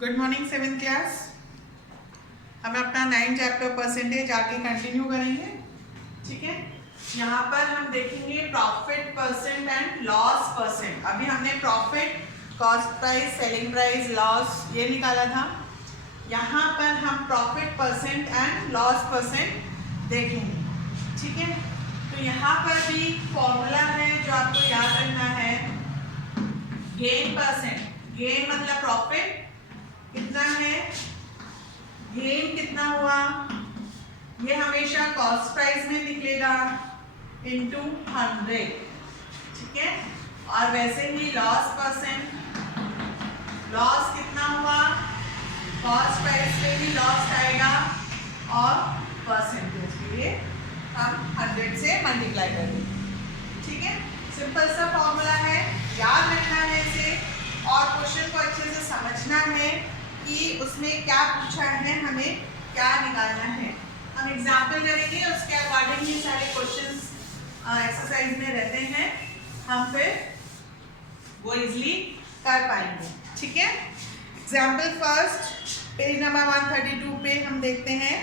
Good morning 7th class. हम अपना 9 chapter percentage आगे कंटिन्यू करेंगे। ठीक है, यहाँ पर हम देखेंगे profit percent and loss percent. अभी हमने profit, cost price, selling price, loss ये निकाला था। यहाँ पर हम profit percent and loss percent देखेंगे। ठीक है, तो यहाँ पर भी फॉर्मूला है जो आपको याद रखना है। गेन परसेंट, गेन मतलब प्रॉफिट कितना है, गेन कितना हुआ, ये हमेशा कॉस्ट प्राइस में निकलेगा इनटू 100। ठीक है, और वैसे ही लॉस परसेंट, लॉस कितना हुआ, कॉस्ट प्राइस में भी लॉस आएगा और परसेंटेज के लिए हम 100 से मल्टीप्लाई करेंगे। ठीक है, सिंपल सा फॉर्मूला है, याद रखना है इसे और क्वेश्चन को अच्छे से समझना है कि उसमें क्या पूछा है, हमें क्या निकालना है। हम एग्जाम्पल करेंगे, उसके अकॉर्डिंग ही सारे क्वेश्चंस एक्सरसाइज में रहते हैं, हम फिर वो इजीली कर पाएंगे। ठीक है, एग्जाम्पल फर्स्ट पेज नंबर 132 पे हम देखते हैं।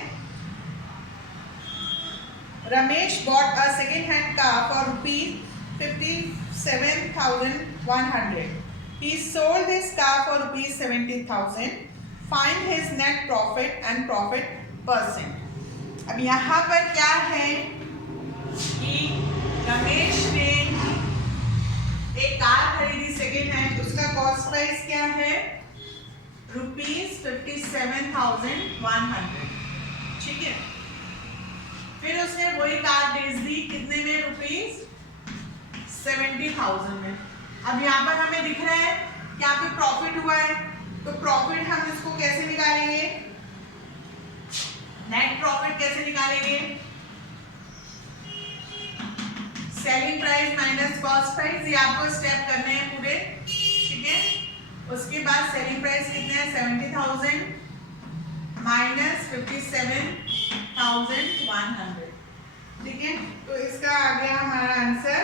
Ramesh bought a second hand car for ₹57,100. He sold his car for ₹70,000. Find his net profit and profit percent. अब यहाँ पर क्या है कि रमेश ने एक कार खरीदी सेकेंड हैंड, उसका कॉस्ट प्राइस क्या है ₹57,100। ठीक है, फिर उसने वही कार बेच दी कितने में, ₹70,000 में। अब यहाँ पर हमें दिख रहा है कि यहाँ पे प्रॉफिट हुआ है, तो प्रॉफिट हम इसको कैसे निकालेंगे, नेट प्रॉफिट कैसे निकालेंगे, selling price minus cost price, ये आपको स्टेप करने हैं पूरे। ठीक है, उसके बाद सेलिंग प्राइस कितने हैं 70,000 माइनस 57,100। ठीक है, तो इसका आ गया हमारा आंसर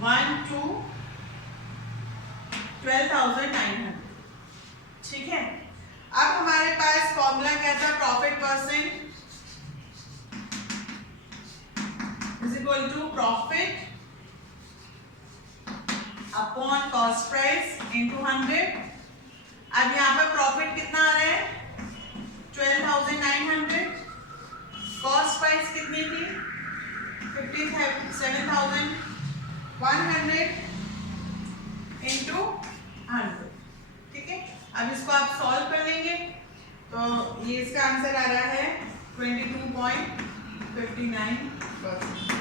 12,900। ठीक है, अब हमारे पास फॉर्मूला क्या था, profit percent is equal to profit upon cost price into 100। अब यहाँ पर प्रॉफिट कितना आ रहा है 12,900, कॉस्ट प्राइस कितनी थी 57,100 इंटू 100। ठीक है, अब इसको आप सॉल्व कर लेंगे तो ये इसका आंसर आ रहा है 22.59%।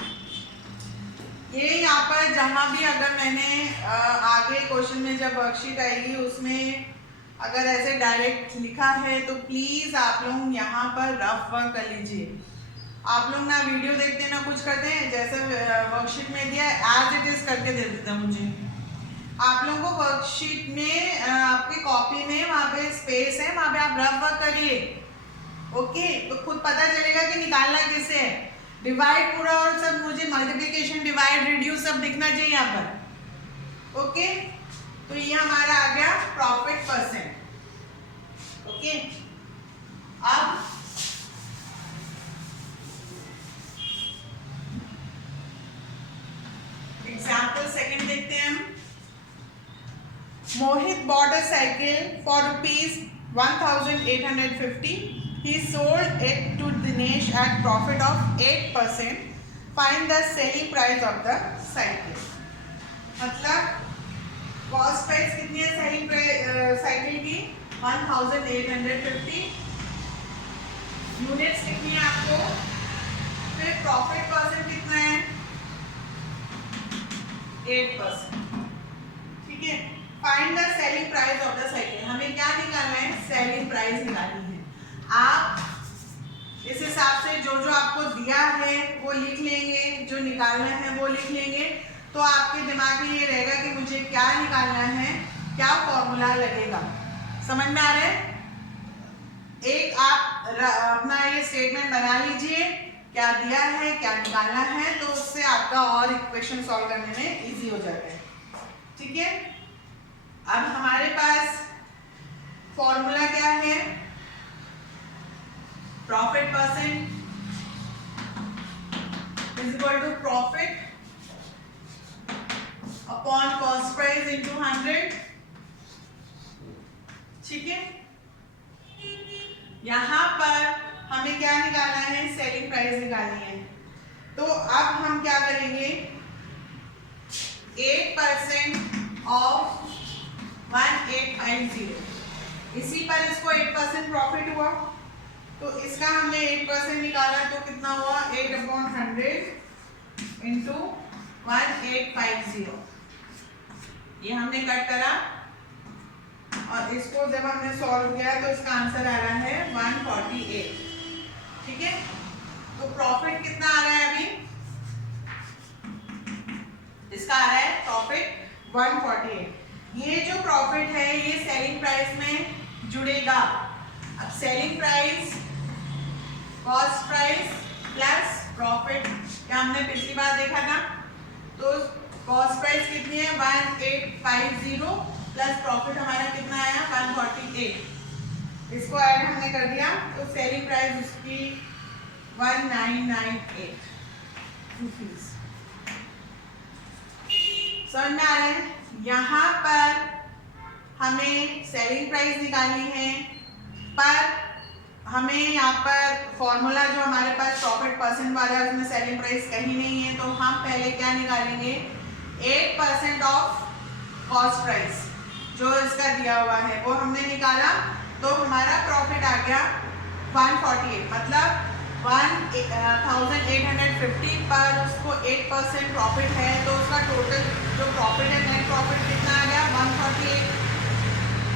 ये यहाँ पर जहाँ भी अगर मैंने आगे क्वेश्चन में जब वर्कशीट आएगी उसमें अगर ऐसे डायरेक्ट लिखा है तो प्लीज आप लोग यहाँ पर रफ वर्क कर लीजिए। आप लोग ना वीडियो देखते हैं ना कुछ करते हैं, जैसे वर्कशीट में दिया एज इट इज करके दे देते हैं मुझे। आप लोगों को वर्कशीट में आपकी कॉपी में वहाँ पे स्पेस है, वहाँ पे आप रफ वर्क करिए। ओके, तो खुद पता चलेगा कि निकालना कैसे है। डिवाइड पूरा और सब मुझे मल्टीप्लिकेशन, डिवाइड, रिड्यूस सब दिखना चाहिए यहाँ पर। ओके, तो ये हमारा आ गया प्रॉफिट परसेंट। ओके, अब एग्जाम्पल सेकंड देखते हैं हम। Mohit bought a cycle for ₹1,850. He sold it to Dinesh at profit of 8%. Find the selling price of the cycle. मतलब कॉस्ट प्राइस कितनी है सेलिंग साइकिल की 1,850, यूनिट्स कितनी है आपको, फिर प्रॉफिट परसेंट कितना है 8%। ठीक है, find the selling price of the cycle, हमें क्या निकालना है, सेलिंग प्राइस निकालनी है। आप इस हिसाब से जो जो आपको दिया है वो लिख लेंगे, जो निकालना है वो लिख लेंगे, तो आपके दिमाग में ये रहेगा कि मुझे क्या निकालना है, क्या फॉर्मूला लगेगा। समझ में आ रहा है? एक आप अपना ये स्टेटमेंट बना लीजिए, क्या दिया है क्या निकालना है, तो उससे आपका और इक्वेशन सॉल्व करने में इजी हो जाता है। ठीक है, अब हमारे पास फॉर्मूला क्या है, profit percent is equal to profit upon cost price into 100। ठीक है, यहां पर हमें क्या निकालना है, सेलिंग प्राइस निकालनी है। तो अब हम क्या करेंगे, 8% ऑफ 1850, इसी पर इसको 8% प्रॉफिट हुआ, तो इसका हमने 8% निकाला तो कितना हुआ, 8/100 इंटू 1850। ये हमने कट करा और इसको जब हमने सॉल्व किया तो इसका आंसर आ रहा है 148। ठीक है, तो प्रॉफिट कितना आ रहा है, अभी इसका आ रहा है प्रॉफिट 148। ये जो प्रॉफिट है ये सेलिंग प्राइस में जुड़ेगा। अब selling price cost price plus profit, क्या हमने पिछली बार देखा था, तो कॉस्ट प्राइस कितनी है 1850 प्लस प्रॉफिट हमारा कितना आया 148, इसको ऐड हमने कर दिया तो सेलिंग प्राइस उसकी 1998 रुपीज। समझ में आ रहा है, यहाँ पर हमें सेलिंग प्राइस निकालनी है, पर हमें यहाँ पर फॉर्मूला जो हमारे पास प्रॉफिट परसेंट वाला है उसमें सेलिंग प्राइस कहीं नहीं है, तो हम पहले क्या निकालेंगे, 8% ऑफ कॉस्ट प्राइस जो इसका दिया हुआ है वो हमने निकाला, तो हमारा प्रॉफिट आ गया 148, मतलब 1850 पर उसको 8% प्रॉफिट है, तो उसका टोटल जो प्रॉफिट है नेट प्रॉफिट कितना आ गया 148।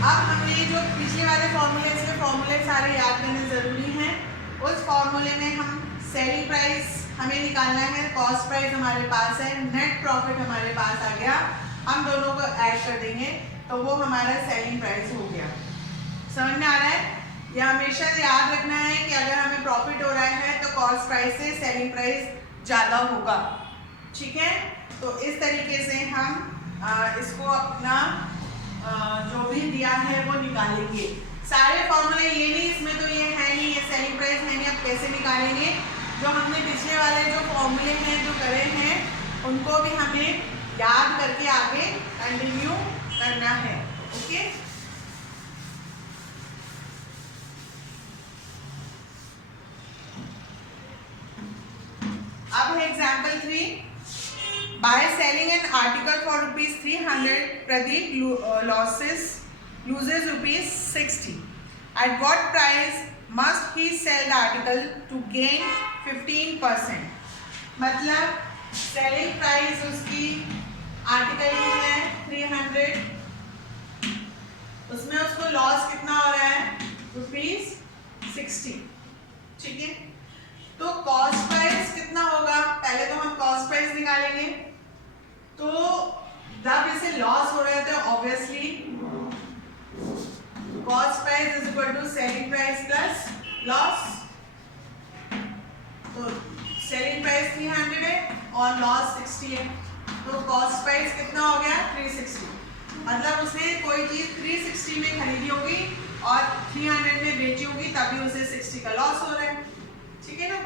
अब हमें जो पिछले वाले फॉर्मूले, इसके फॉर्मूले सारे याद करने ज़रूरी हैं। उस फॉर्मूले में हम सेलिंग प्राइस हमें निकालना है, कॉस्ट प्राइस हमारे पास है, नेट प्रॉफिट हमारे पास आ गया, हम दोनों को ऐड कर देंगे तो वो हमारा सेलिंग प्राइस हो गया। समझ में आ रहा है, यह हमेशा याद रखना है कि अगर हमें प्रॉफिट हो रहा है तो कॉस्ट प्राइस से सेलिंग प्राइस ज़्यादा होगा। ठीक है, तो इस तरीके से हम इसको अपना जो भी दिया है वो निकालेंगे। सारे फॉर्मूले ये नहीं, इसमें तो ये है नहीं, ये सेलिंग प्राइस है नहीं, अब कैसे निकालेंगे, जो हमने पिछले वाले जो फॉर्मूले हैं जो करे हैं उनको भी हमें याद करके आगे कंटिन्यू करना है। ओके, अब है example 3। By selling an article for ₹300, Pradeep loses ₹60. At what price must he sell the article to gain 15%? मतलब सेलिंग प्राइस उसकी आर्टिकल की है 300, उसमें उसको लॉस कितना हो रहा है ₹60। ठीक है, तो कॉस्ट प्राइस कितना होगा, पहले तो हम कॉस्ट प्राइस निकालेंगे, तो जब इसे लॉस हो रहा है तो obviously cost price is equal to selling price plus loss, तो सेलिंग प्राइस 300 है और लॉस 60 है, तो कॉस्ट प्राइस कितना हो गया 360, मतलब उसने कोई चीज 360 में खरीदी होगी और 300 में बेची होगी, तभी उसे 60 का लॉस हो रहा है। ठीक है ना,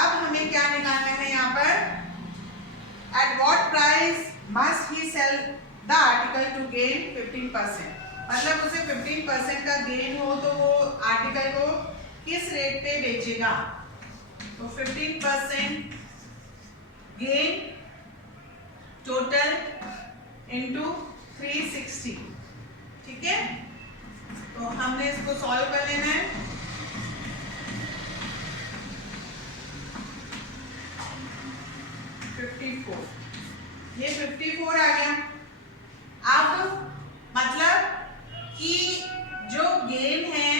अब हमें क्या निकालना है यहाँ पर, at what price must he sell the article to gain 15%, मतलब उसे 15% का गेन हो तो वो आर्टिकल को किस रेट पे बेचेगा, तो 15% गेन टोटल इनटू 360। ठीक है, तो हमने इसको सॉल्व कर लेना है। ये 54 आ गया। अब मतलब कि जो गेन है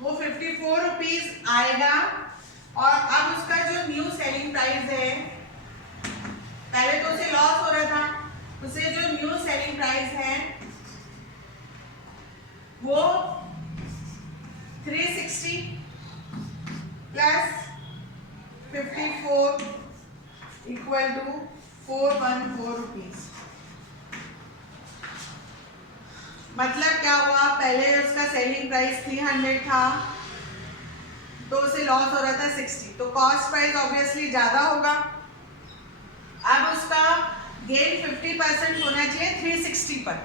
वो 54 रुपीज आएगा, और अब उसका जो न्यू सेलिंग प्राइस है, पहले तो उसे लॉस हो रहा था, उसे जो न्यू सेलिंग प्राइस है वो 360 प्लस 54 इक्वल टू 414 रुपीज। मतलब क्या हुआ, पहले उसका सेलिंग प्राइस 300 था तो उसे लॉस हो रहा था 60, तो कॉस्ट प्राइस ऑब्वियसली ज़्यादा होगा। अब उसका गेन 50% होना चाहिए 360 पर,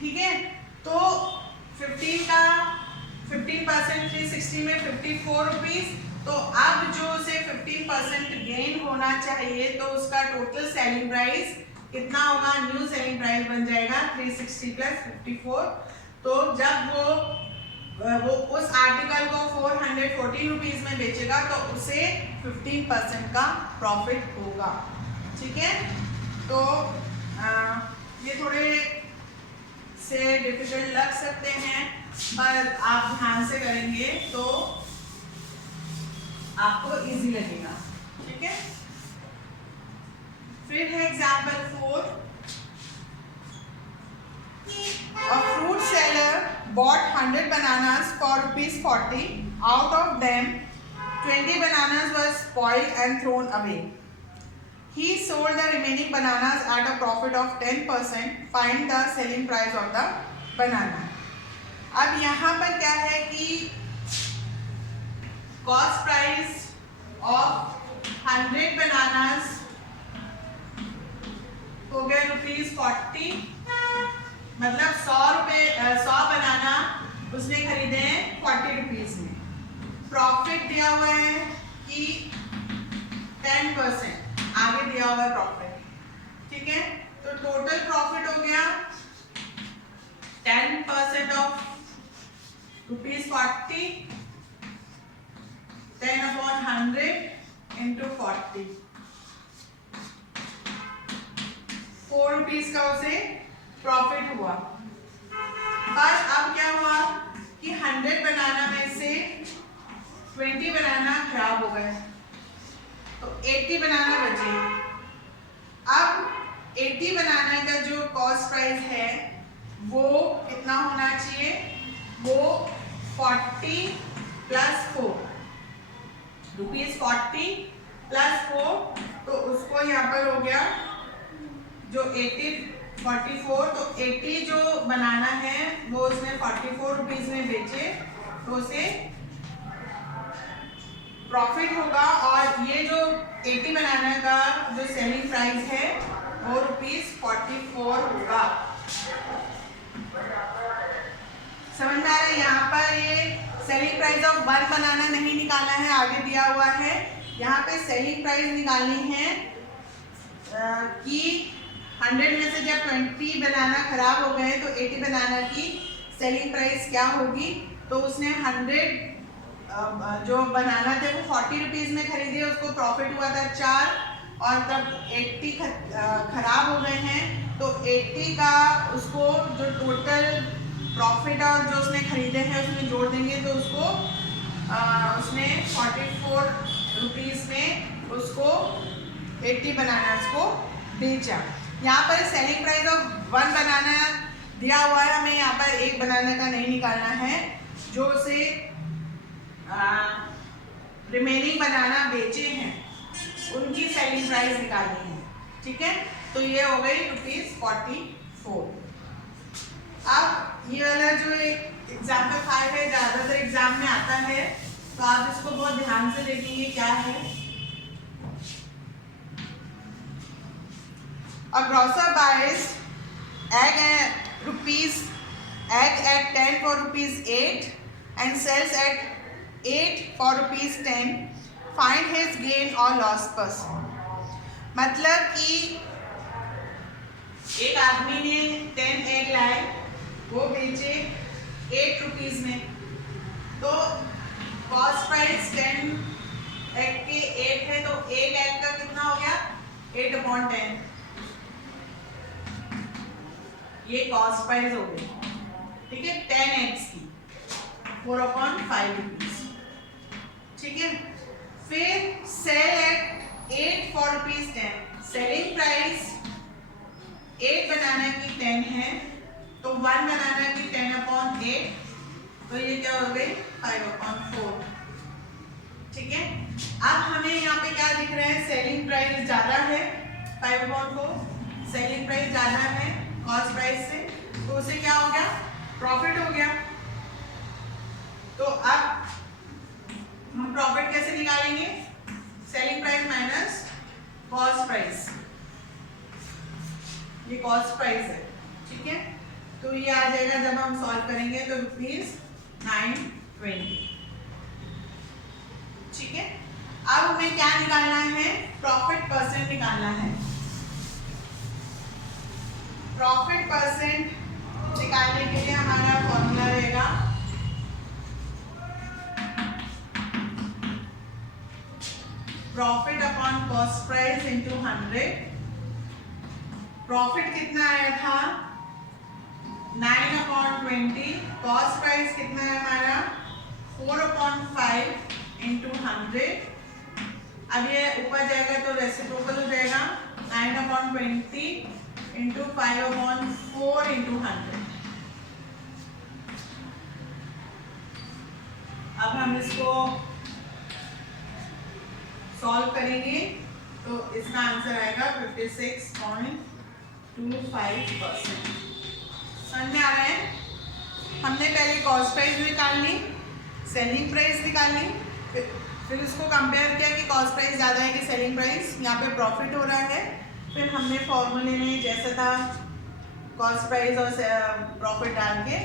ठीक है। तो 15% 360 में 54 रुपीज़, तो अब जो उसे 15% गेन होना चाहिए तो उसका टोटल सेलिंग प्राइस कितना होगा, न्यू सेलिंग प्राइस बन जाएगा 360 प्लस 54। तो जब वो उस आर्टिकल को 414 रुपीज़ में बेचेगा तो उसे 15% का प्रॉफिट होगा, ठीक है। तो ये थोड़े से डिफिकल्ट लग सकते हैं, पर आप ध्यान से करेंगे तो आपको इजी लगेगा, ठीक है। फिर है example 4। A fruit seller bought 100 bananas for ₹40. Out of them, 20 bananas were spoiled and thrown away. He sold the remaining bananas at a profit of 10%. Find the selling price of the banana. अब यहाँ पर क्या है कि cost price of 100 bananas हो गया ₹40, मतलब 100 बनाना उसने खरीदे हैं 40 रुपीज में। प्रॉफिट दिया हुआ है कि 10%, आगे दिया हुआ है प्रॉफिट, ठीक है। तो टोटल प्रॉफिट हो गया 10% ऑफ ₹40, 10/100 into 40, 4 रुपीज का उसे प्रॉफिट हुआ। पर अब क्या हुआ कि 100 बनाना में से 20 बनाना खराब हो गए, तो 80 बनाना बचे। अब 80 बनाना का जो कॉस्ट प्राइस है वो कितना होना चाहिए, वो 40 प्लस 4 ₹40 प्लस 4, तो उसको यहाँ पर हो गया जो 44, तो 80 जो बनाना है वो उसने 44 रुपीज में बेचे तो उसे प्रॉफिट होगा। और ये जो 80 बनाना का जो सेलिंग प्राइस है वो ₹44 होगा। समझ में आ रहा है? यहाँ पर ये सेलिंग प्राइस ऑफ 1 बनाना नहीं निकालना है, आगे दिया हुआ है। यहाँ पे सेलिंग प्राइस निकालनी है कि 100 में से जब 20 बनाना खराब हो गए तो 80 बनाना की सेलिंग प्राइस क्या होगी। तो उसने 100 जो बनाना थे वो 40 रुपीज में खरीदे, उसको प्रॉफिट हुआ था 4, और तब 80 खराब हो गए हैं तो 80 का उसको जो टोटल प्रॉफिट और जो उसने खरीदे हैं उसमें जोड़ देंगे, तो उसको उसने 44 रुपीज में उसको 80 बनानास को बेचा। यहाँ पर सेलिंग प्राइस ऑफ 1 बनाना दिया हुआ है, हमें यहाँ पर एक बनाना का नहीं निकालना है, जो उसे रिमेनिंग बनाना बेचे हैं उनकी सेलिंग प्राइस निकालनी है, ठीक है। तो ये हो गई ₹44। अब ये वाला जो एक एग्जाम्पल 5 है, ज़्यादातर एग्जाम में आता है, तो आप इसको बहुत ध्यान से देखेंगे क्या है। A grocer buys egg at 10 for ₹8 and sells at 8 for ₹10. Find his gain or loss %. मतलब कि एक आदमी ने 10 एग लाए, वो बेचे 8 रुपीज में, तो कॉस्ट प्राइस 10 एग के 8 है, तो एक एग का कितना हो गया 8/10, ये कॉस्ट प्राइस हो गई, ठीक है। 10 एग्स की 4/5 रुपीज, ठीक है। फिर sell at 8 for ₹10, selling price 8 बनाना की 10 है, तो 1 बनाना की 10/8, तो ये क्या हो गई 5/4, ठीक है। अब हमें यहाँ पे क्या दिख रहा है, सेलिंग प्राइस ज्यादा है 5/4, सेलिंग प्राइस ज्यादा है कॉस्ट प्राइस से, तो उसे क्या हो गया, प्रॉफिट हो गया। तो अब हम प्रॉफिट कैसे निकालेंगे, selling price minus cost price, ये कॉस्ट प्राइस है, ठीक है। तो ये आ जाएगा जब हम सॉल्व करेंगे तो ₹920, ठीक है। अब हमें क्या निकालना है, प्रॉफिट परसेंट निकालना है। प्रॉफिट परसेंट निकालने के लिए हमारा फॉर्मूला रहेगा profit upon cost price into 100। Profit कितना आया था 9/20, कॉस्ट प्राइस कितना है हमारा 4/5 इंटू 100। अब ये ऊपर जाएगा तो रेसिप्रोकल हो जाएगा 9/20 इंटू 5/4 इंटू 100। अब हम इसको सॉल्व करेंगे तो इसका आंसर आएगा 56.25%। समझ में आ रहा है। हमने पहले कॉस्ट प्राइस निकाल ली, सेलिंग प्राइस निकाल ली, फिर उसको कंपेयर किया कि कॉस्ट प्राइस ज़्यादा है कि सेलिंग प्राइस, यहाँ पे प्रॉफिट हो रहा है। फिर हमने फॉर्मूले में जैसा था कॉस्ट प्राइस और प्रॉफिट डाल के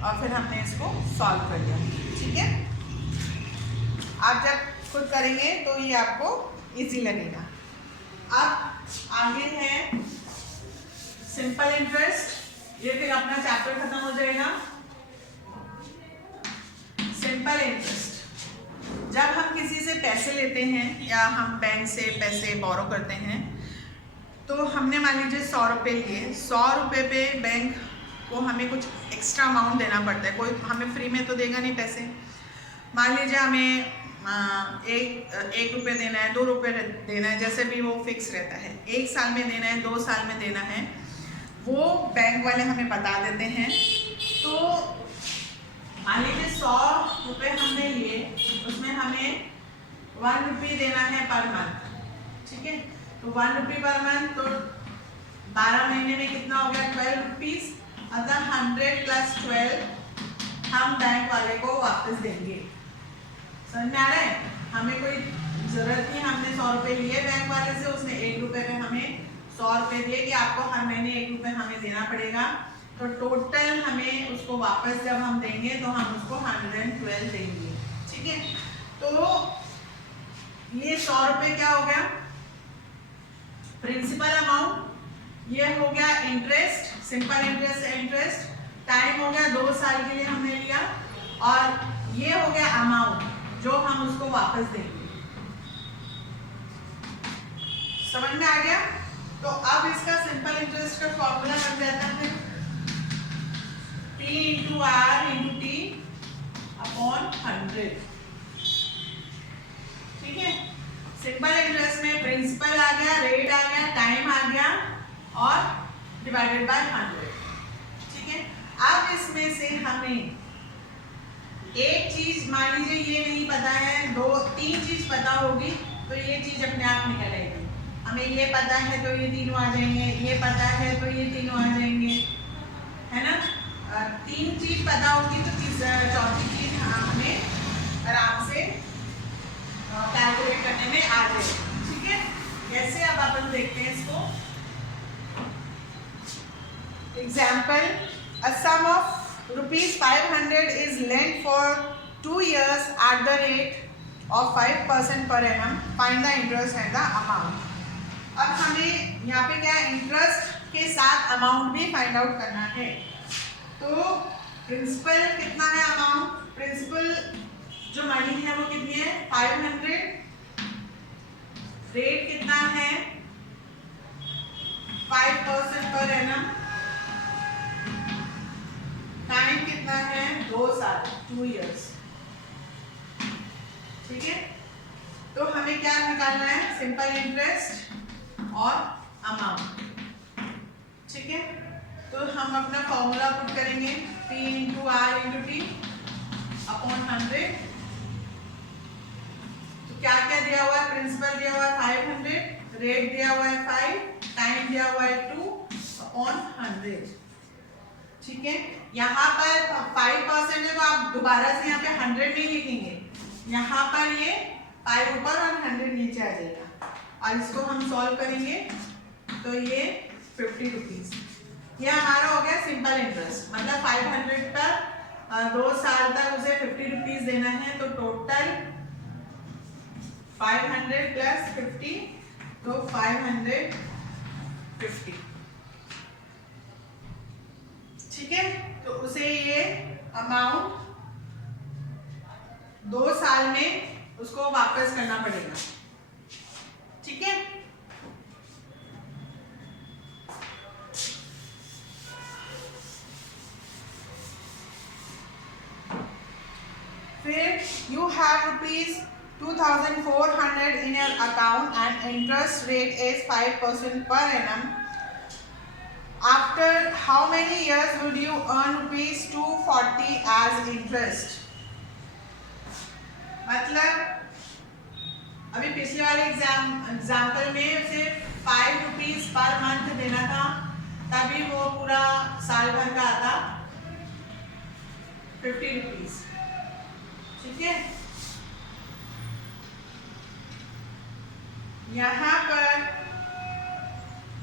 और फिर हमने इसको सॉल्व कर लिया, ठीक है। आप जब खुद करेंगे तो ये आपको इजी लगेगा। अब आगे है सिंपल इंटरेस्ट, ये फिर अपना चैप्टर खत्म हो जाएगा। सिंपल इंटरेस्ट, जब हम किसी से पैसे लेते हैं या हम बैंक से पैसे बोरो करते हैं तो हमने मान लीजिए 100 रुपये लिए, 100 रुपये पे बैंक को हमें कुछ एक्स्ट्रा अमाउंट देना पड़ता है, कोई हमें फ्री में तो देगा नहीं पैसे। मान लीजिए हमें एक रुपये देना है, 2 रुपये देना है, जैसे भी वो फिक्स रहता है, 1 साल में देना है, 2 साल में देना है, वो बैंक वाले हमें बता देते हैं। तो मान लीजिए 100 रुपये हमने लिए, उसमें हमें 1 रुपये देना है पर मंथ, ठीक है। तो 1 रुपये पर मंथ, तो 12 महीने में कितना हो गया 12 रुपीज़, अतः 100 + 12 हम बैंक वाले को वापस देंगे। समझ में आ रहा है। हमें कोई जरूरत नहीं, हमने 100 रुपये लिए बैंक वाले से, उसने 1 रुपये में हमें 100 रुपये दिए कि आपको हर महीने 1 रुपये हमें देना पड़ेगा। तो टोटल हमें उसको वापस जब हम देंगे तो हम उसको 112 देंगे, ठीक है। तो ये 100 रुपये क्या हो गया, प्रिंसिपल अमाउंट, ये हो गया इंटरेस्ट, सिंपल इंटरेस्ट है इंटरेस्ट, टाइम हो गया 2 साल के लिए हमने लिया, और ये हो गया अमाउंट जो हम उसको वापस देंगे। समझ में आ गया। तो अब इसका सिंपल इंटरेस्ट का फॉर्मूला बन जाता है P × R × T अपॉन 100, ठीक है। सिंपल इंटरेस्ट में प्रिंसिपल आ गया, रेट आ गया, टाइम आ गया और डिवाइडेड बाय 100, ठीक है। अब इसमें से हमें एक चीज, मान लीजिए ये नहीं पता है, 2-3 चीज पता होगी तो ये चीज अपने आप निकल आएगी। हमें ये पता है तो ये तीनों आ जाएंगे, ये पता है तो ये तीनों आ जाएंगे, है ना। 3 चीज पता होगी तो चौथी चीज हमें आराम से कैलकुलेट करने में आ जाएगी, ठीक है। कैसे, अब अपन देखते हैं इसको। Example, a sum of ₹500 is lent for 2 years at the rate of 5% per annum. Find the interest and the amount. अब हमें यहाँ पे क्या इंटरेस्ट के साथ अमाउंट भी फाइंड आउट करना है। तो प्रिंसिपल कितना है, अमाउंट प्रिंसिपल जो मनी है वो कितनी है 500, रेट कितना है 5% पर एनम, टाइम कितना है 2 साल 2 इयर्स, ठीक है। तो हमें क्या निकालना है, सिंपल इंटरेस्ट और अमाउंट, ठीक है। तो हम अपना फॉर्मूला पुट करेंगे P × R × T अपॉन 100। तो क्या क्या दिया हुआ है, प्रिंसिपल दिया हुआ है 500, रेट दिया हुआ है 5, टाइम दिया हुआ है 2 अपॉन 100। ठीक है, यहाँ पर 5% है तो आप दोबारा से यहाँ पे 100 नहीं लिखेंगे, यहाँ पर ये 5 ऊपर और 100 नीचे आ जाएगा। और इसको हम सॉल्व करेंगे तो ये 50 रुपीज, ये हमारा हो गया सिंपल इंटरेस्ट। मतलब 500 पर 2 साल तक उसे 50 रुपीज देना है, तो टोटल 500 प्लस 50 तो 550। ठीक है, तो उसे ये अमाउंट 2 साल में उसको वापस करना पड़ेगा। ठीक है, फिर you have ₹2,400 in your account and interest rate is 5% per annum. After how many years would you earn ₹240 as interest? मतलब अभी पिछले वाले एग्जाम्पल में उसे 5 रुपीज पर मंथ देना था, तभी वो पूरा साल भर का आता 50 रुपीज। ठीक है, यहाँ पर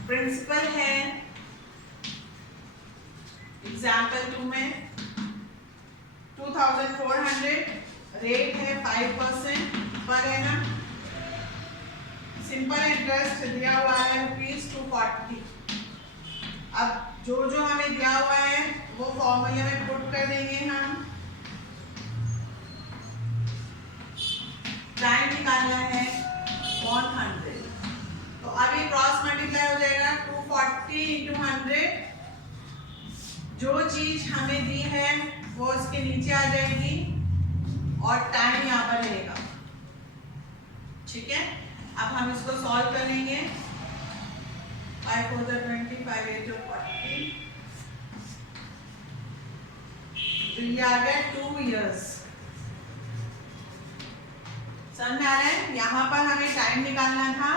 प्रिंसिपल है एग्जाम्पल 2 में 2,400, रेट है 5% पर एनम, सिंपल इंटरेस्ट दिया हुआ है ₹240। अब जो हमें दिया हुआ है वो फॉर्मूले में पुट कर देंगे हम। टाइम निकालना है 100, तो अभी क्रॉस मल्टीप्लाई हो जाएगा 240 × 100। जो चीज हमें दी है वो इसके नीचे आ जाएगी और टाइम यहाँ पर रहेगा। ठीक है, अब हम इसको सॉल्व करेंगे। 5 4 20, 5 8 40, तो ये आ गया 2 इयर्स। समझ में आ रहा है? यहाँ पर हमें टाइम निकालना था,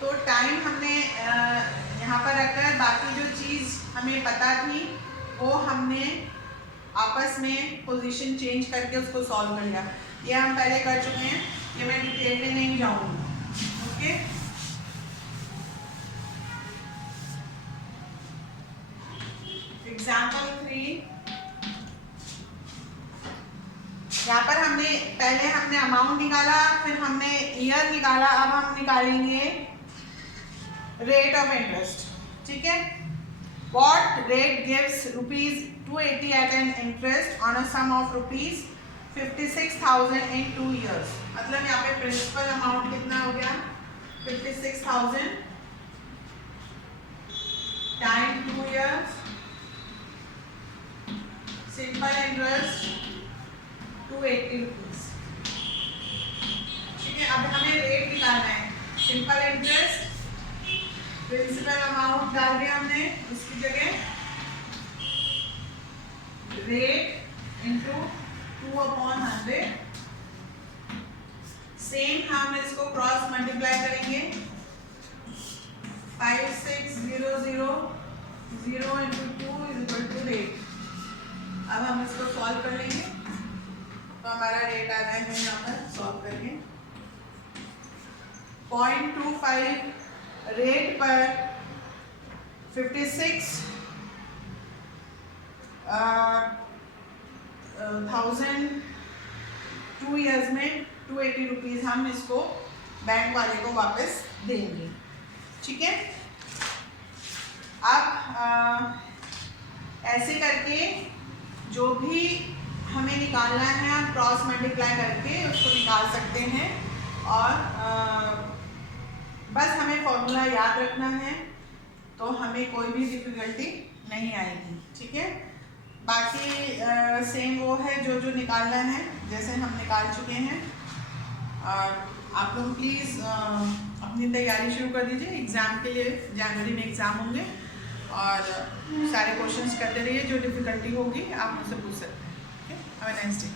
तो टाइम हमने यहाँ पर रखकर बाकी जो चीज हमें पता थी वो हमने आपस में पोजीशन चेंज करके उसको सॉल्व कर लिया। ये हम पहले कर चुके हैं, ये मैं डिटेल में नहीं जाऊंगी। ओके, एग्जाम्पल 3, यहाँ पर हमने अमाउंट निकाला, फिर हमने ईयर निकाला, अब हम निकालेंगे रेट ऑफ इंटरेस्ट। ठीक है, What rate gives ₹280 at an interest on a sum of ₹56,000 in 2 years? मतलब यहाँ पे प्रिंसिपल अमाउंट कितना हो गया 56,000 टाइम 2 years, सिंपल इंटरेस्ट ₹280। ठीक है, अब हमें रेट निकालना है। सिंपल इंटरेस्ट प्रिंसिपल अमाउंट डाल दिया हमने, उसकी जगह रेट इंटू 2/100। सेम हम इसको क्रॉस मल्टीप्लाई करेंगे 5600 0 × 2 = रेट। अब हम इसको सॉल्व कर लेंगे, तो हमारा रेट आ रहा है यहाँ पर सॉल्व करके 0.25 रेट पर 56,000 2 इयर्स में 280 रुपीज हम इसको बैंक वाले को वापस देंगे। ठीक है, अब ऐसे करके जो भी हमें निकालना है आप क्रॉस मल्टीप्लाई करके उसको निकाल सकते हैं, और बस हमें फॉर्मूला याद रखना है तो हमें कोई भी डिफिकल्टी नहीं आएगी। ठीक है, बाकी सेम वो है जो निकालना है जैसे हम निकाल चुके हैं। और आप लोग प्लीज़ अपनी तैयारी शुरू कर दीजिए, एग्ज़ाम के लिए जनवरी में एग्ज़ाम होंगे, और सारे क्वेश्चंस करते रहिए, जो डिफ़िकल्टी होगी आप मुझसे पूछ सकते हैं। Okay, have a nice day.